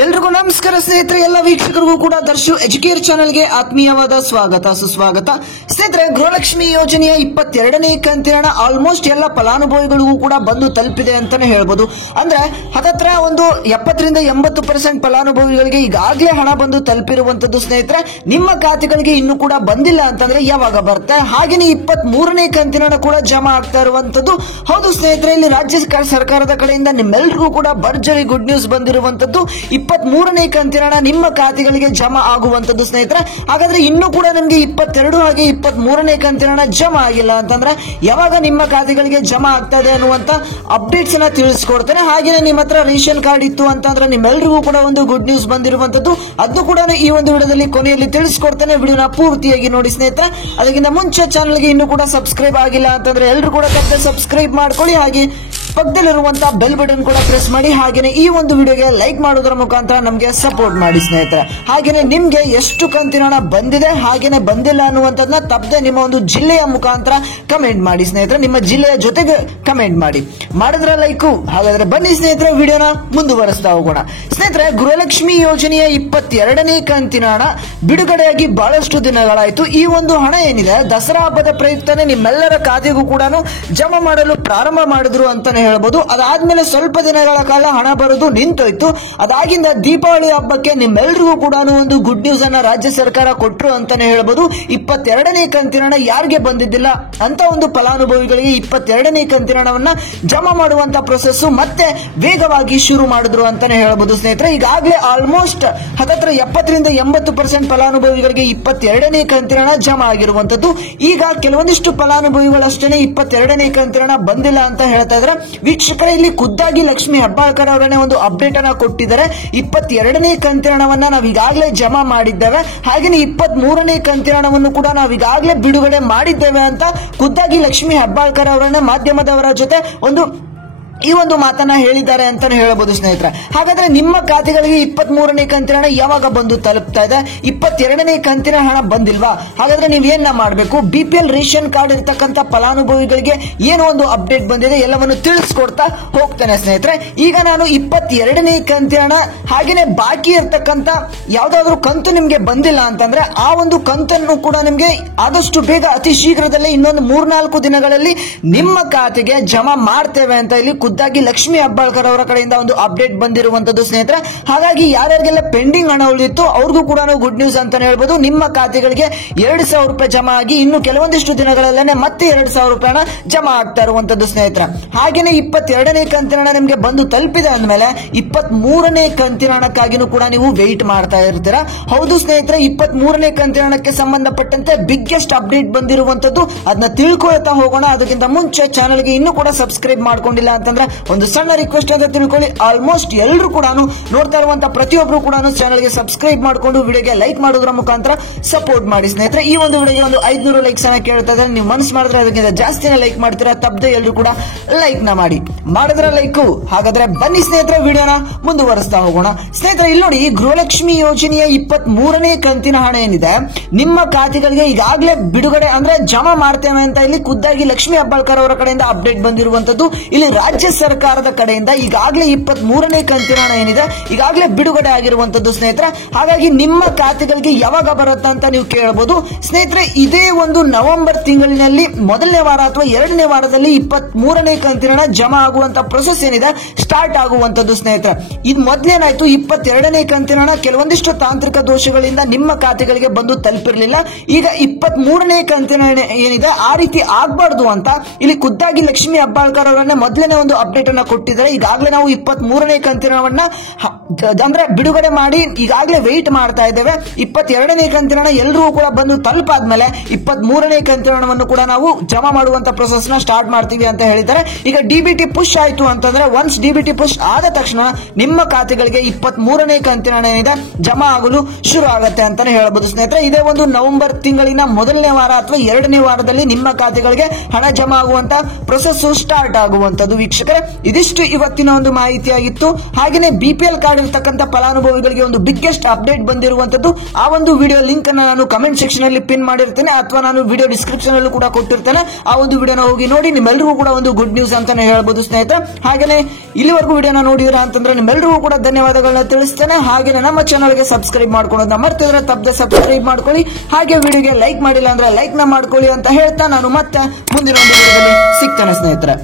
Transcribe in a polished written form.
ಎಲ್ರಿಗೂ ನಮಸ್ಕಾರ ಸ್ನೇಹಿತರೆ, ಎಲ್ಲ ವೀಕ್ಷಕರಿಗೂ ಕೂಡ ದರ್ಶು ಎಜುಕೇರ್ ಚಾನೆಲ್ಗೆ ಆತ್ಮೀಯವಾದ ಸ್ವಾಗತ ಸುಸ್ವಾಗತ. ಸ್ನೇಹಿತರೆ, ಗೃಹಲಕ್ಷ್ಮಿ ಯೋಜನೆಯ 22ನೇ ಕಂತಿನ ಹಣ ಆಲ್ಮೋಸ್ಟ್ ಎಲ್ಲ ಫಲಾನುಭವಿಗಳಿಗೂ ಕೂಡ ಬಂದು ತಲುಪಿದೆ ಅಂತಾನೆ ಹೇಳ್ಬೋದು. ಅಂದ್ರೆ ಹತ್ತತ್ರ ಒಂದು 70-80% ಫಲಾನುಭವಿಗಳಿಗೆ ಈಗಾಗಲೇ ಹಣ ಬಂದು ತಲುಪಿರುವಂತದ್ದು. ಸ್ನೇಹಿತರೆ, ನಿಮ್ಮ ಖಾತೆಗಳಿಗೆ ಇನ್ನೂ ಕೂಡ ಬಂದಿಲ್ಲ ಅಂತಂದ್ರೆ ಯಾವಾಗ ಬರುತ್ತೆ? ಹಾಗೆಯೇ 23ನೇ ಕಂತಿನ ಹಣ ಕೂಡ ಜಮಾ ಆಗ್ತಾ ಇರುವಂತದ್ದು. ಹೌದು ಸ್ನೇಹಿತರೆ, ಇಲ್ಲಿ ರಾಜ್ಯ ಸರ್ಕಾರದ ಕಡೆಯಿಂದ ನಿಮ್ಮೆಲ್ಲರಿಗೂ ಕೂಡ ಭರ್ಜರಿ ಗುಡ್ ನ್ಯೂಸ್ ಬಂದಿರುವಂತದ್ದು. 23ನೇ ಕಂತಿನ ಹಣ ನಿಮ್ಮ ಖಾತೆಗಳಿಗೆ ಜಮಾ ಆಗುವಂತದ್ದು. ಸ್ನೇಹಿತರೆ, ಹಾಗಾದ್ರೆ ಇನ್ನೂ ಕೂಡ ನಿಮಗೆ 22 ಹಾಗೆ 23ನೇ ಕಂತಿನ ಹಣ ಜಮಾ ಆಗಿಲ್ಲ ಅಂತಂದ್ರೆ ಯಾವಾಗ ನಿಮ್ಮ ಖಾತೆಗಳಿಗೆ ಜಮಾ ಆಗ್ತಾ ಇದೆ ಅನ್ನುವಂತ ಅಪ್ಡೇಟ್ಸ್ ಅನ್ನ ತಿಳಿಸ್ಕೊಡ್ತೇನೆ. ಹಾಗೆ ನಿಮ್ಮ ಹತ್ರ ರೇಷನ್ ಕಾರ್ಡ್ ಇತ್ತು ಅಂತಂದ್ರೆ ನಿಮ್ಮೆಲ್ಲರಿಗೂ ಕೂಡ ಒಂದು ಗುಡ್ ನ್ಯೂಸ್ ಬಂದಿರುವಂತದ್ದು. ಅದನ್ನು ಕೂಡ ಈ ಒಂದು ವಿಡಿಯೋದಲ್ಲಿ ಕೊನೆಯಲ್ಲಿ ತಿಳಿಸ್ಕೊಡ್ತೇನೆ. ವಿಡಿಯೋನ ಪೂರ್ತಿಯಾಗಿ ನೋಡಿ ಸ್ನೇಹಿತರೆ. ಅದಕ್ಕಿಂತ ಮುಂಚೆ ಚಾನಲ್ಗೆ ಇನ್ನೂ ಕೂಡ ಸಬ್ಸ್ಕ್ರೈಬ್ ಆಗಿಲ್ಲ ಅಂತಂದ್ರೆ ಎಲ್ಲರೂ ಕೂಡ ಸಬ್ಸ್ಕ್ರೈಬ್ ಮಾಡ್ಕೊಳ್ಳಿ. ಹಾಗೆ ಪಕ್ಕದಲ್ಲಿರುವಂತಹ ಬೆಲ್ ಬಟನ್ ಕೂಡ ಪ್ರೆಸ್ ಮಾಡಿ. ಹಾಗೇನೆ ಈ ಒಂದು ವಿಡಿಯೋಗೆ ಲೈಕ್ ಮಾಡೋದರ ಮುಖಾಂತರ ನಮಗೆ ಸಪೋರ್ಟ್ ಮಾಡಿ ಸ್ನೇಹಿತರೆ. ಹಾಗೇನೆ ನಿಮ್ಗೆ ಎಷ್ಟು ಕಂತಿನ ಹಣ ಬಂದಿದೆ ಹಾಗೇನೆ ಬಂದಿಲ್ಲ ಅನ್ನುವಂಥದ್ದನ್ನ ತಪ್ಪದೆ ನಿಮ್ಮ ಒಂದು ಜಿಲ್ಲೆಯ ಮುಖಾಂತರ ಕಮೆಂಟ್ ಮಾಡಿ ಸ್ನೇಹಿತರೆ. ನಿಮ್ಮ ಜಿಲ್ಲೆಯ ಜೊತೆಗೆ ಕಮೆಂಟ್ ಮಾಡಿದ್ರೆ ಲೈಕು. ಹಾಗಾದ್ರೆ ಬನ್ನಿ ಸ್ನೇಹಿತರೆ, ವಿಡಿಯೋನ ಮುಂದುವರಿಸ್ತಾ ಹೋಗೋಣ. ಸ್ನೇಹಿತರೆ, ಗೃಹಲಕ್ಷ್ಮಿ ಯೋಜನೆಯ 22ನೇ ಕಂತಿನ ಹಣ ಬಿಡುಗಡೆಯಾಗಿ ಬಹಳಷ್ಟು ದಿನಗಳಾಯಿತು. ಈ ಒಂದು ಹಣ ಏನಿದೆ ದಸರಾ ಹಬ್ಬದ ಪ್ರಯುಕ್ತನೇ ನಿಮ್ಮೆಲ್ಲರ ಖಾತೆಗೂ ಕೂಡ ಜಮಾ ಮಾಡಲು ಪ್ರಾರಂಭ ಮಾಡಿದ್ರು ಅಂತಾನೆ ಹೇಳ್ಬೋದು. ಅದಾದ್ಮೇಲೆ ಸ್ವಲ್ಪ ದಿನಗಳ ಕಾಲ ಹಣ ಬರೋದು ನಿಂತೋಯ್ತು. ಅದಾಗಿಂದ ದೀಪಾವಳಿ ಹಬ್ಬಕ್ಕೆ ನಿಮ್ಮೆಲ್ಲರಿಗೂ ಕೂಡ ಒಂದು ಗುಡ್ ನ್ಯೂಸ್ ಅನ್ನ ರಾಜ್ಯ ಸರ್ಕಾರ ಕೊಟ್ಟರು ಅಂತಾನೆ ಹೇಳ್ಬೋದು. 22ನೇ ಕಂತಿನ ಹಣ ಯಾರಿಗೆ ಬಂದಿದ್ದಿಲ್ಲ ಅಂತ ಒಂದು ಫಲಾನುಭವಿಗಳಿಗೆ 22ನೇ ಕಂತಿನ ಹಣವನ್ನ ಜಮಾ ಮಾಡುವಂತ ಪ್ರೊಸೆಸ್ ಮತ್ತೆ ವೇಗವಾಗಿ ಶುರು ಮಾಡಿದ್ರು ಅಂತಾನೆ ಹೇಳ್ಬೋದು. ಸ್ನೇಹಿತರೆ, ಈಗಾಗಲೇ ಆಲ್ಮೋಸ್ಟ್ ಹತ್ತತ್ರ 70-80% ಫಲಾನುಭವಿಗಳಿಗೆ 22ನೇ ಕಂತಿನ ಹಣ ಜಮಾ ಆಗಿರುವಂತದ್ದು. ಈಗ ಕೆಲವೊಂದಿಷ್ಟು ಫಲಾನುಭವಿಗಳಷ್ಟೇ 22ನೇ ಕಂತಿನ ಹಣ ಬಂದಿಲ್ಲ ಅಂತ ಹೇಳ್ತಾ ಇದ್ದಾರೆ. ವೀಕ್ಷಕರೇ, ಇಲ್ಲಿ ಖುದ್ದಾಗಿ ಲಕ್ಷ್ಮಿ ಹೆಬ್ಬಾಳ್ಕರ್ ಅವರನ್ನೇ ಒಂದು ಅಪ್ಡೇಟ್ ಅನ್ನ ಕೊಟ್ಟಿದ್ದಾರೆ. 22ನೇ ಕಂತಿನ ಹಣವನ್ನ ನಾವು ಈಗಾಗಲೇ ಜಮಾ ಮಾಡಿದ್ದೇವೆ, ಹಾಗೆಯೇ 23ನೇ ಕಂತಿನ ಹಣವನ್ನು ಕೂಡ ನಾವು ಈಗಾಗಲೇ ಬಿಡುಗಡೆ ಮಾಡಿದ್ದೇವೆ ಅಂತ ಖುದ್ದಾಗಿ ಲಕ್ಷ್ಮಿ ಹೆಬ್ಬಾಳ್ಕರ್ ಅವರನ್ನ ಮಾಧ್ಯಮದವರ ಜೊತೆ ಈ ಒಂದು ಮಾತನ್ನ ಹೇಳಿದ್ದಾರೆ ಅಂತಾನೆ ಹೇಳಬಹುದು ಸ್ನೇಹಿತರೆ. ಹಾಗಾದ್ರೆ ನಿಮ್ಮ ಖಾತೆಗಳಿಗೆ 23ನೇ ಕಂತಿನ ಹಣ ಯಾವಾಗ ಬಂದು ತಲುಪ್ತಾ ಇದೆ? 22ನೇ ಕಂತಿನ ಹಣ ಬಂದಿಲ್ವಾ? ಹಾಗಾದ್ರೆ ನೀವೇನ ಮಾಡಬೇಕು? BPL ರೇಷನ್ ಕಾರ್ಡ್ ಇರ್ತಕ್ಕಂಥ ಫಲಾನುಭವಿಗಳಿಗೆ ಏನೋ ಒಂದು ಅಪ್ಡೇಟ್ ಬಂದಿದೆ, ಎಲ್ಲವನ್ನು ತಿಳಿಸ್ಕೊಡ್ತಾ ಹೋಗ್ತೇನೆ ಸ್ನೇಹಿತರೆ. ಈಗ ನಾನು 22ನೇ ಕಂತಿನ ಹಣ ಹಾಗೇನೆ ಬಾಕಿ ಇರ್ತಕ್ಕಂಥ ಯಾವ್ದಾದ್ರು ಕಂತು ನಿಮ್ಗೆ ಬಂದಿಲ್ಲ ಅಂತಂದ್ರೆ ಆ ಒಂದು ಕಂತನ್ನು ಕೂಡ ನಿಮ್ಗೆ ಆದಷ್ಟು ಬೇಗ ಅತಿ ಶೀಘ್ರದಲ್ಲೇ ಇನ್ನೊಂದು 3-4 ದಿನಗಳಲ್ಲಿ ನಿಮ್ಮ ಖಾತೆಗೆ ಜಮಾ ಮಾಡ್ತೇವೆ ಅಂತ ಇಲ್ಲಿ ಖುದ್ದಾಗಿ ಲಕ್ಷ್ಮಿ ಹೆಬ್ಬಾಳ್ಕರ್ ಅವರ ಕಡೆಯಿಂದ ಒಂದು ಅಪ್ಡೇಟ್ ಬಂದಿರುವಂತದ್ದು ಸ್ನೇಹಿತರೆ. ಹಾಗಾಗಿ ಯಾರ್ಯಾರಿಗೆಲ್ಲ ಪೆಂಡಿಂಗ್ ಹಣ ಉಳಿದಿತ್ತು ಅವ್ರಿಗೂ ಕೂಡ ಗುಡ್ ನ್ಯೂಸ್ ಅಂತಾನೆ ಹೇಳ್ಬೋದು. ನಿಮ್ಮ ಖಾತೆಗಳಿಗೆ 2,000 ರೂಪಾಯಿ ಜಮಾ ಆಗಿ ಇನ್ನು ಕೆಲವೊಂದಿಷ್ಟು ದಿನಗಳಲ್ಲೇ ಮತ್ತೆ 2,000 ರೂಪಾಯಿ ಹಣ ಜಮಾ ಆಗ್ತಾ ಇರುವಂತದ್ದು ಸ್ನೇಹಿತರೆ. ಹಾಗೇನೆ 22ನೇ ಕಂತಿನ ಹಣ ನಿಮ್ಗೆ ಬಂದು ತಲುಪಿದೆ ಅಂದ್ಮೇಲೆ 23ನೇ ಕಂತಿನ ಹಣಕ್ಕಾಗಿನೂ ಕೂಡ ನೀವು ವೆಯ್ಟ್ ಮಾಡ್ತಾ ಇರ್ತೀರಾ. ಹೌದು ಸ್ನೇಹಿತರೆ, 23ನೇ ಕಂತಿನ ಹಣಕ್ಕೆ ಸಂಬಂಧಪಟ್ಟಂತೆ ಬಿಗ್ಗೆಸ್ಟ್ ಅಪ್ಡೇಟ್ ಬಂದಿರುವಂತದ್ದು. ಅದನ್ನ ತಿಳ್ಕೊಳ್ತಾ ಹೋಗೋಣ. ಅದಕ್ಕಿಂತ ಮುಂಚೆ ಚಾನಲ್ಗೆ ಇನ್ನೂ ಕೂಡ ಸಬ್ಸ್ಕ್ರೈಬ್ ಮಾಡ್ಕೊಂಡಿಲ್ಲ ಅಂತಂದ್ರೆ ಒಂದು ಸಣ್ಣ ರಿಕ್ವೆಸ್ಟ್ ಅಂತ ತಿಳ್ಕೊಳ್ಳಿ. ಆಲ್ಮೋಸ್ಟ್ ಎಲ್ಲರೂ ಕೂಡ ನೋಡ್ತಾ ಇರುವಂತಹ ಪ್ರತಿಯೊಬ್ಬರು ಕೂಡ ಚಾನಲ್ಗೆ ಸಬ್ಸ್ಕ್ರೈಬ್ ಮಾಡಿಕೊಂಡು ವಿಡಿಯೋಗೆ ಲೈಕ್ ಮಾಡೋದ್ರ ಮುಖಾಂತರ ಸಪೋರ್ಟ್ ಮಾಡಿ ಸ್ನೇಹಿತರೆ. ಈ ಒಂದು ವಿಡಿಯೋಗೆ ಒಂದು 500 ಲೈಕ್ಸ್ ಅನ್ನ ಕೇಳ್ತಾ ಇದ್ದಾರೆ. ನೀವು ಮನಸ್ಸು ಮಾಡಿದ್ರೆ ಅದಕ್ಕಿಂತ ಜಾಸ್ತಿನೇ ಲೈಕ್ ಮಾಡ್ತೀರಾ. ತಪ್ಪದೆ ಎಲ್ಲರೂ ಕೂಡ ಲೈಕ್ ನ ಮಾಡಿದ್ರೆ ಲೈಕು. ಹಾಗಾದ್ರೆ ಬನ್ನಿ ಸ್ನೇಹಿತರೆ, ವಿಡಿಯೋನ ಮುಂದುವರಿಸ್ತಾ ಹೋಗೋಣ. ಸ್ನೇಹಿತರೆ, ಇಲ್ಲಿ ನೋಡಿ, ಗೃಹಲಕ್ಷ್ಮಿ ಯೋಜನೆಯ 23ನೇ ಕಂತಿನ ಹಣ ಏನಿದೆ ನಿಮ್ಮ ಖಾತೆಗಳಿಗೆ ಈಗಾಗಲೇ ಬಿಡುಗಡೆ ಅಂದ್ರೆ ಜಮಾ ಮಾಡ್ತೇವೆ ಅಂತ ಇಲ್ಲಿ ಖುದ್ದಾಗಿ ಲಕ್ಷ್ಮಿ ಹೆಬ್ಬಾಳ್ಕರ್ ಅವರ ಕಡೆಯಿಂದ ಅಪ್ಡೇಟ್ ಬಂದಿರುವಂತದ್ದು. ಇಲ್ಲಿ ರಾಜ್ಯ ಸರ್ಕಾರದ ಕಡೆಯಿಂದ ಈಗಾಗಲೇ 23ನೇ ಕಂತಿನ ಹಣ ಏನಿದೆ ಈಗಾಗಲೇ ಬಿಡುಗಡೆ ಆಗಿರುವಂತದ್ದು ಸ್ನೇಹಿತರೆ. ಹಾಗಾಗಿ ನಿಮ್ಮ ಖಾತೆಗಳಿಗೆ ಯಾವಾಗ ಬರುತ್ತೆ ಅಂತ ನೀವು ಕೇಳಬಹುದು ಸ್ನೇಹಿತರೆ. ಇದೇ ಒಂದು ನವೆಂಬರ್ ತಿಂಗಳಿನಲ್ಲಿ ಮೊದಲನೇ ವಾರ ಅಥವಾ 2ನೇ ವಾರದಲ್ಲಿ 23ನೇ ಕಂತಿನ ಹಣ ಜಮಾ ಆಗುವಂತ ಪ್ರೊಸೆಸ್ ಏನಿದೆ ಸ್ಟಾರ್ಟ್ ಆಗುವಂತದ್ದು ಸ್ನೇಹಿತರೆ. ಇದು ಮೊದಲೇನಾಯ್ತು, 22ನೇ ಕಂತಿನ ಹಣ ಕೆಲವೊಂದಿಷ್ಟು ತಾಂತ್ರಿಕ ದೋಷಗಳಿಂದ ನಿಮ್ಮ ಖಾತೆಗಳಿಗೆ ಬಂದು ತಲುಪಿರಲಿಲ್ಲ. ಈಗ 23ನೇ ಕಂತಿನ ಹಣ ಏನಿದೆ ಆ ರೀತಿ ಆಗ್ಬಾರ್ದು ಅಂತ ಇಲ್ಲಿ ಖುದ್ದಾಗಿ ಲಕ್ಷ್ಮಿ ಹೆಬ್ಬಾಳ್ಕರ್ ಅವರನ್ನೇ ಮೊದಲನೇ ಒಂದು ಅಪ್ಡೇಟ್ ಅನ್ನ ಕೊಟ್ಟಿದ್ದಾರೆ. ಈಗಾಗಲೇ ನಾವು 23ನೇ ಕಂತಿನ ಹಣವನ್ನ ಅಂದ್ರೆ ಬಿಡುಗಡೆ ಮಾಡಿ ಈಗಾಗಲೇ ವೆಯ್ಟ್ ಮಾಡ್ತಾ ಇದ್ದೇವೆ. 22ನೇ ಕಂತಿನ ಹಣ ಎಲ್ಲರೂ ಕೂಡ ಬಂದು ತಲುಪಾದ್ಮೇಲೆ 23ನೇ ಕಂತಿನ ಹಣವನ್ನು ಕೂಡ ನಾವು ಜಮಾ ಮಾಡುವಂತ ಪ್ರೊಸೆಸ್ ನ ಸ್ಟಾರ್ಟ್ ಮಾಡ್ತೀವಿ ಅಂತ ಹೇಳಿದ್ದಾರೆ. ಈಗ DBT ಪುಷ್ ಆಯ್ತು ಅಂತಂದ್ರೆ ಒನ್ಸ್ DBT ಪುಷ್ ಆದ ತಕ್ಷಣ ನಿಮ್ಮ ಖಾತೆಗಳಿಗೆ 23ನೇ ಕಂತಿನ ಹಣ ಏನಿದೆ ಜಮಾ ಆಗಲು ಶುರು ಆಗುತ್ತೆ ಅಂತಾನೆ ಹೇಳಬಹುದು ಸ್ನೇಹಿತರೆ. ಇದೇ ಒಂದು ನವೆಂಬರ್ ತಿಂಗಳಿನ ಮೊದಲನೇ ವಾರ ಅಥವಾ 2ನೇ ವಾರದಲ್ಲಿ ನಿಮ್ಮ ಖಾತೆಗಳಿಗೆ ಹಣ ಜಮಾ ಆಗುವಂತ ಪ್ರೊಸೆಸ್ ಸ್ಟಾರ್ಟ್ ಆಗುವಂತದ್ದು ವೀಕ್ಷಕ. ವೀಕ್ಷಕರೇ, ಇದಿಷ್ಟು ಇವತ್ತಿನ ಒಂದು ಮಾಹಿತಿಯಾಗಿತ್ತು. ಹಾಗೆಯೇ BPL ಕಾರ್ಡ್ ಇರತಕ್ಕಂತ ಫಲಾನುಭವಿಗಳಿಗೆ ಒಂದು ಬಿಗ್ಗೆಸ್ಟ್ ಅಪ್ಡೇಟ್ ಬಂದಿರುವಂತದ್ದು. ಆ ಒಂದು ವಿಡಿಯೋ ಲಿಂಕ್ ಅನ್ನು ನಾನು ಕಮೆಂಟ್ ಸೆಕ್ಷನ್ ಅಲ್ಲಿ ಪಿನ್ ಮಾಡಿರ್ತೇನೆ, ಅಥವಾ ನಾನು ವಿಡಿಯೋ ಡಿಸ್ಕ್ರಿಪ್ಷನ್ ಅಲ್ಲೂ ಕೂಡ ಕೊಟ್ಟಿರ್ತೇನೆ. ಆ ಒಂದು ವಿಡಿಯೋನ ಹೋಗಿ ನೋಡಿ. ನಿಮ್ಮೆಲ್ಲರಿಗೂ ಕೂಡ ಒಂದು ಗುಡ್ ನ್ಯೂಸ್ ಅಂತಾನೆ ಹೇಳ್ಬೋದು ಸ್ನೇಹಿತರೆ. ಹಾಗೆಯೇ ಇಲ್ಲಿವರೆಗೂ ವಿಡಿಯೋನ ನೋಡಿದ್ರ ಅಂತಂದ್ರೆ ನಿಮ್ಮೆಲ್ಲರಿಗೂ ಕೂಡ ಧನ್ಯವಾದಗಳನ್ನ ತಿಳಿಸ್ತೇನೆ. ಹಾಗೆಯೇ ನಮ್ಮ ಚಾನಲ್ಗೆ ಸಬ್ಸ್ಕ್ರೈಬ್ ಮಾಡ್ಕೊಳ್ಳೋದನ್ನ ಮರ್ತಿದ್ರೆ ತಪ್ಪದೆ ಸಬ್ಸ್ಕ್ರೈಬ್ ಮಾಡ್ಕೊಳ್ಳಿ. ಹಾಗೆ ವಿಡಿಯೋಗೆ ಲೈಕ್ ಮಾಡಿಲ್ಲ ಅಂದ್ರೆ ಲೈಕ್ ನ ಮಾಡ್ಕೊಳ್ಳಿ ಅಂತ ಹೇಳ್ತಾ ನಾನು ಮತ್ತೆ ಮುಂದಿನ ಒಂದು ವಿಡಿಯೋದಲ್ಲಿ ಸಿಗ್ತೇನೆ ಸ್ನೇಹಿತರೆ.